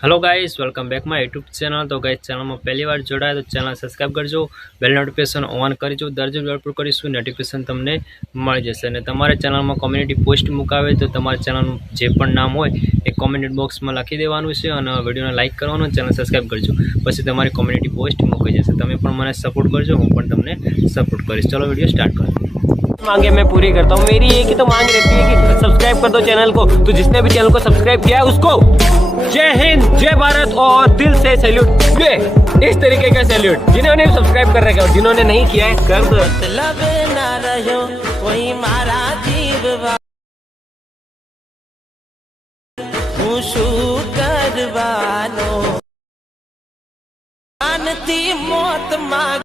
Hello guys welcome back my YouTube channel. तो guys channel में पहली बार जोड़ाया तो चैनल सब्सक्राइब करजो, बेल नोटिफिकेशन ऑन करजो। दररोज अपलोड करीशुं नोटिफिकेशन तमने मळी जशे। अने तमारे चैनल में कम्युनिटी पोस्ट मुकावे तो तमारे चैनल जे पण नाम होय ए कमेंट बॉक्स में लखी देवानुं छे अने विडियोने लाइक करवानुं, चैनल सब्सक्राइब करजो। पछी तमारी कम्युनिटी पोस्ट मुकाई जशे। तमे पण मने सपोर्ट करजो, हूँ पण तमने सपोर्ट करीश। चलो वीडियो स्टार्ट करो। मांगे मैं पूरी करता हूँ। मेरी एक ही तो मांग रहती है कि सब्सक्राइब कर दो चैनल को। तो जिसने भी चैनल को सब्सक्राइब किया है उसको जय हिंद, जय भारत और दिल से सैल्यूट। ये इस तरीके का सैल्यूट जिन्होंने सब्सक्राइब कर रखा है, जिन्होंने नहीं किया है कर दो। मतलब ना रहो कोई मारा जीव खुशू करवानो, मौत मांग